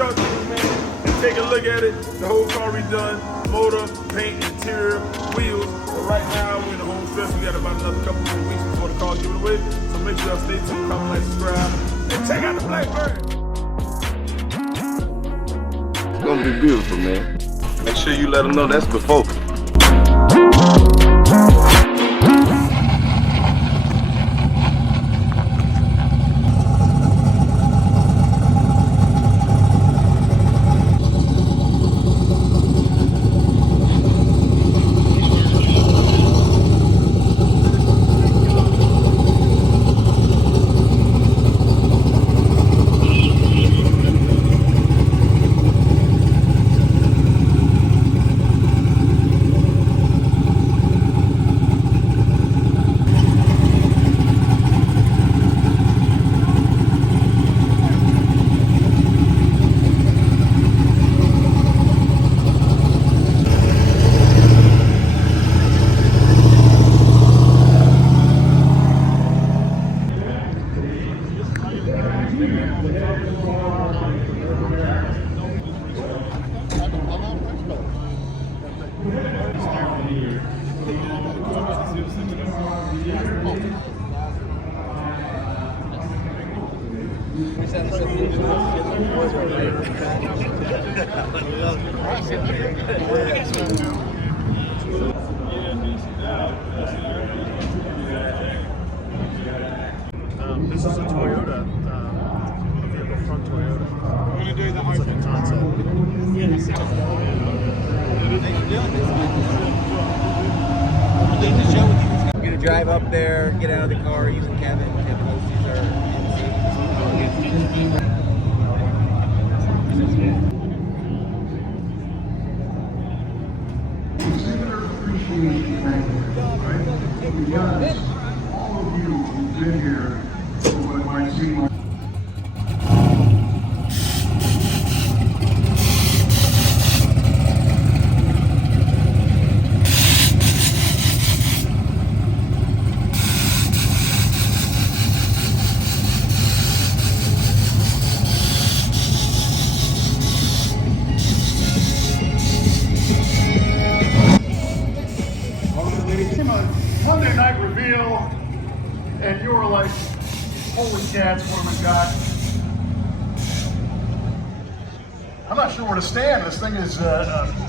y'all to come in and take a look at it. The whole car redone, motor, paint, interior, wheels. But right now we're in the home stretch. We got about another couple more weeks before the car give it away. So make sure y'all stay tuned, comment, like, subscribe, and check out the Blackbird. It's gonna be beautiful, man. Make sure you let them know that's before. This is a Toyota, vehicle from Toyota. We're going to do the hybrid concept. We're going to drive up there, get out of the car, using Kevin. Kevin knows these are all of you who've been here for what might seem like Monday night reveal, and you were like, holy cats, what have we got? I'm not sure where to stand. This thing is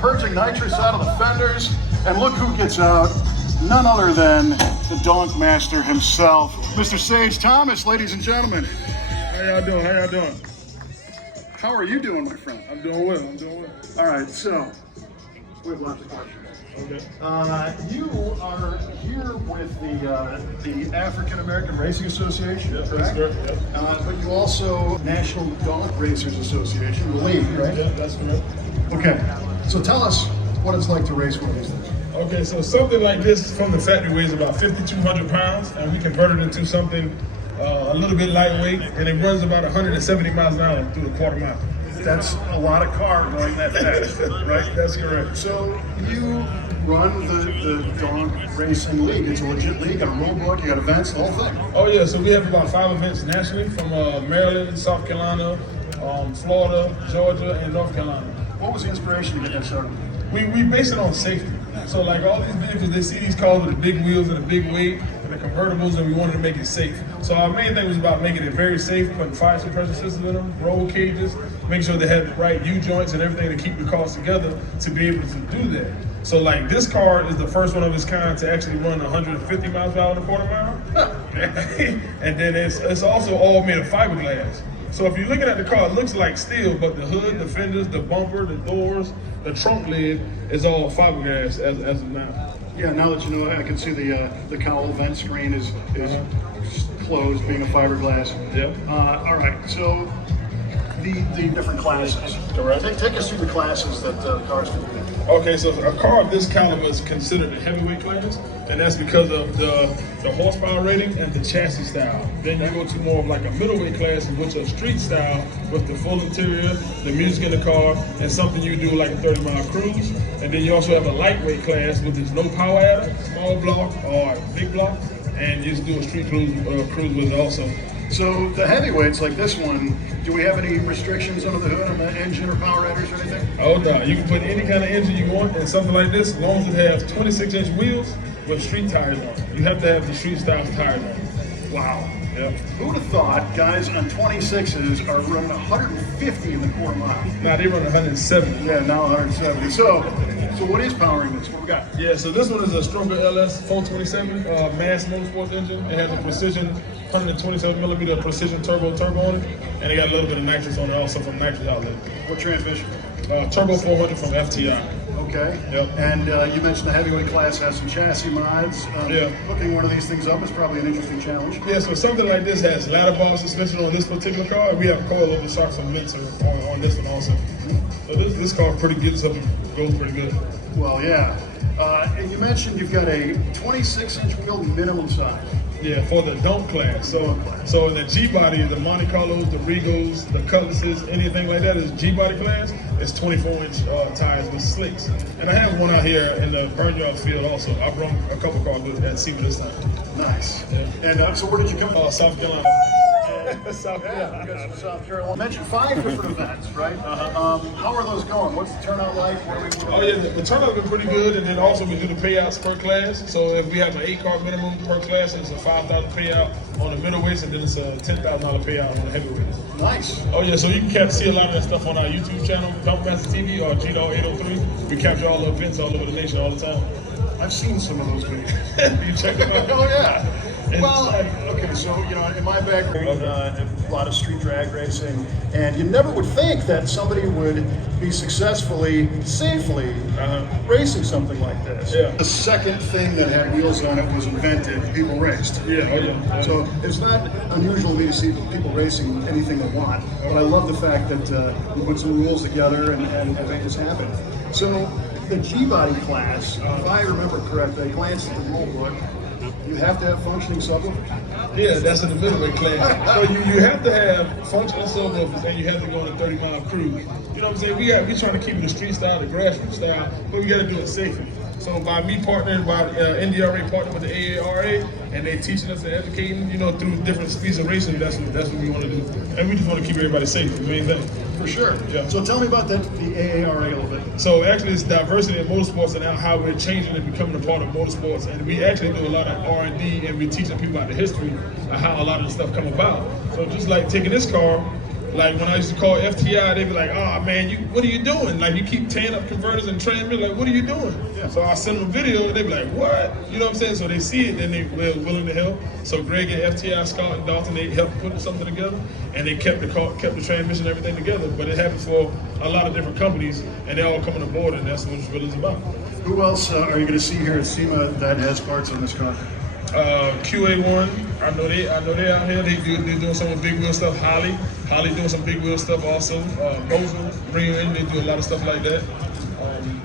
purging nitrous out of the fenders, and look who gets out. None other than the Donkmaster himself, Mr. Sage Thomas, ladies and gentlemen. How y'all doing? How y'all doing? How are you doing, my friend? I'm doing well. I'm doing well. All right, so we have lots of questions. Okay. You are here with the African American Racing Association, Yes, correct? that's correct. Yep. But you also National Donk Racers Association, the league, right? Yeah, that's correct. Okay, so tell us what it's like to race one of these things. Okay, so something like this from the factory weighs about 5,200 pounds, and we converted it into something a little bit lightweight, and it runs about 170 miles an hour through the quarter mile. That's a lot of car going that fast, right? That's correct. So you run the Donk Racing League. It's a legit league, got a rule book, you got events, the whole thing. Oh yeah, so we have about 5 events nationally from Maryland, South Carolina, Florida, Georgia, and North Carolina. What was the inspiration to get that started? We base it on safety. So like all these vehicles, they see these cars with the big wheels and the big weight and the convertibles, and we wanted to make it safe. So our main thing was about making it very safe, putting fire suppression systems in them, roll cages, make sure they had the right U-joints and everything to keep the cars together to be able to do that. So like this car is the first one of its kind to actually run 150 miles per hour in a quarter mile. And then it's also all made of fiberglass. So if you're looking at the car, it looks like steel, but the hood, the fenders, the bumper, the doors, the trunk lid is all fiberglass as of now. Yeah, now that you know, I can see the cowl vent screen is closed, being a fiberglass. Yep. All right, so the different classes. Correct. Take us through the classes that cars can be in. Okay, so a car of this caliber is considered a heavyweight class, and that's because of the horsepower rating and the chassis style. Then you go to more of like a middleweight class, which is street style with the full interior, the music in the car, and something you do like a 30-mile cruise. And then you also have a lightweight class, which is no power adder, small block or big block, and you just do a street cruise with it also. So the heavyweights like this one, do we have any restrictions under the hood on the engine or power headers or anything? Oh no, you can put any kind of engine you want in something like this, as long as it has 26-inch wheels with street tires on it. You have to have the street style tires on it. Wow. Yeah. Who would have thought guys on 26s are running 150 in the quarter mile? Now they run 170. Yeah, now 170. So what is powering this? What we got? Yeah, so this one is a Stroker LS 427 mass motorsports engine. It has a precision 127 millimeter precision turbo on it, and it got a little bit of nitrous on it also from nitrous outlet. What transmission? Turbo 400 from FTI. Okay. Yep. And you mentioned the heavyweight class has some chassis mods. Yeah. Hooking one of these things up is probably an interesting challenge. Yeah, so something like this has ladder bar suspension on this particular car, and we have coilover shocks and mincer on this one also. So this car pretty good, so it goes pretty good. Well, yeah. And you mentioned you've got a 26-inch wheel minimum size. Yeah, for the Donk class. So in the G body, the Monte Carlos, the Regals, the Cutlasses, anything like that is G body class. It's 24-inch tires with slicks. And I have one out here in the Burnyard field also. I brought a couple cars at Sema this time. Nice. Yeah. And so where did you come from? South Carolina. South Carolina. South Carolina. You mentioned 5 different events, right? How are those going? What's the turnout like? Oh yeah, the turnout been pretty good, and then also we do the payouts per class. So if we have an 8-car minimum per class, it's a $5,000 payout on the middleweights, and then it's a $10,000 payout on the heavyweights. Nice. Oh yeah, so you can see a lot of that stuff on our YouTube channel, Donkmaster TV or GDAW803. We capture all the events all over the nation all the time. I've seen some of those videos. You check them out. Oh yeah. Well, okay, so in my background, a lot of street drag racing, and you never would think that somebody would be successfully, safely racing something like this. Yeah. The second thing that had wheels on it was invented. People raced. Yeah, oh yeah. So it's not unusual to me to see people racing anything they want, but I love the fact that we put some rules together and make this happen. So the G-body class, if I remember correctly, I glanced at the rule book. You have to have functioning subwoofers? Yeah, that's in the middleweight class. So you have to have functional subwoofers, and you have to go on a 30-mile cruise. You know what I'm saying? We're trying to keep it the street style, the grassroots style, but we got to do it safely. So by me partnering, by NDRA partnering with the AARA, and they teaching us and educating, through different speeds of racing, that's what we want to do. And we just want to keep everybody safe, the main thing. For sure. Yeah. So tell me about the AARA a little bit. So actually it's diversity in motorsports and how we're changing and becoming a part of motorsports. And we actually do a lot of R&D, and we're teaching people about the history of how a lot of the stuff come about. So just like taking this car, like when I used to call FTI, they'd be like, "Oh man, what are you doing? Like you keep tearing up converters and transmitters. Like what are you doing?" Yeah. So I send them a video, and they'd be like, "What?" You know what I'm saying? So they see it, and they're willing to help. So Greg and FTI, Scott and Dalton, they helped put something together, and they kept the transmission and everything together. But it happened for a lot of different companies, and they're all coming aboard, and that's what it's really about. Who else are you going to see here at Sema that has parts on this car? QA1, I know they out here. They're doing some big wheel stuff. Holly doing some big wheel stuff also. Mosul, bring in, they do a lot of stuff like that.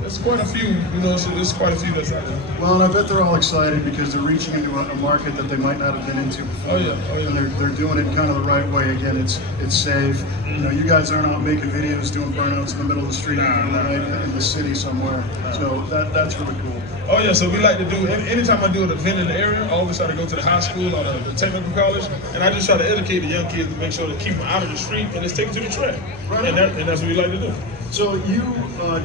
There's quite a few, so there's quite a few that's out there. Well, and I bet they're all excited because they're reaching into a market that they might not have been into before. Oh yeah. And they're doing it kind of the right way. Again, it's safe. You guys aren't out making videos doing burnouts in the middle of the street in the city somewhere. So that's really cool. Oh yeah, so we like to do, anytime I do an event in the area, I always try to go to the high school or the technical college, and I just try to educate the young kids to make sure to keep them out of the street and just take them to the track. Right. And that's what we like to do. So you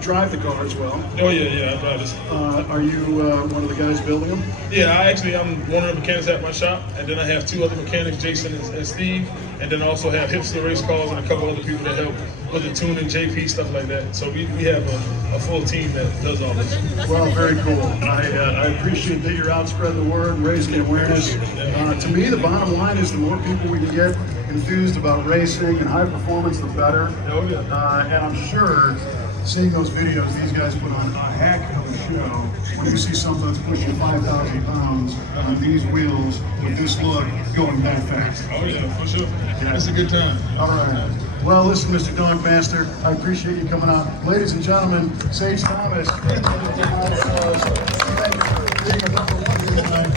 drive the car as well? Oh yeah, I drive this. Are you one of the guys building them? Yeah, I'm one of the mechanics at my shop, and then I have 2 other mechanics, Jason and Steve, and then I also have Hipster Race Cars and a couple other people that help with the tuning, JP, stuff like that. So we have a full team that does all this. Well, very cool. I appreciate that you're out spreading the word and raising awareness. To me, the bottom line is the more people we can get enthused about racing and high performance, the better. Oh yeah. And I'm sure seeing those videos, these guys put on a heck of a show. When you see something that's pushing 5,000 pounds on these wheels with this look going that fast. Oh yeah, for sure. It's a good time. All right. Well, listen, Mr. Donkmaster, I appreciate you coming out. Ladies and gentlemen, Sage Thomas. Thank you for being a number 1 tonight.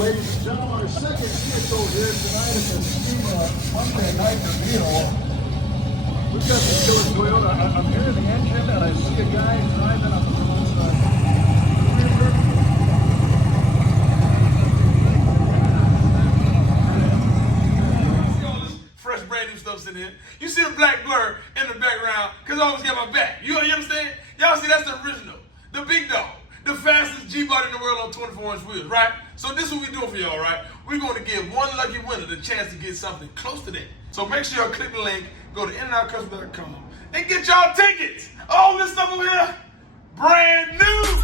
ladies and gentlemen, our second vehicle here tonight at the Sema Monday night reveal. We've got this killer Toyota. I'm hearing the engine and I see a guy driving up the one side. Fresh brand new stuff's in here. You see the black blur in the background, because I always got my back. You understand? Y'all see that's the original. The big dog. The fastest G-body in the world on 24-inch wheels, right? So this is what we're doing for y'all, right? We're going to give one lucky winner the chance to get something close to that. So make sure y'all click the link, go to InAndOutCustom.com, and get y'all tickets. All this stuff over here, brand new.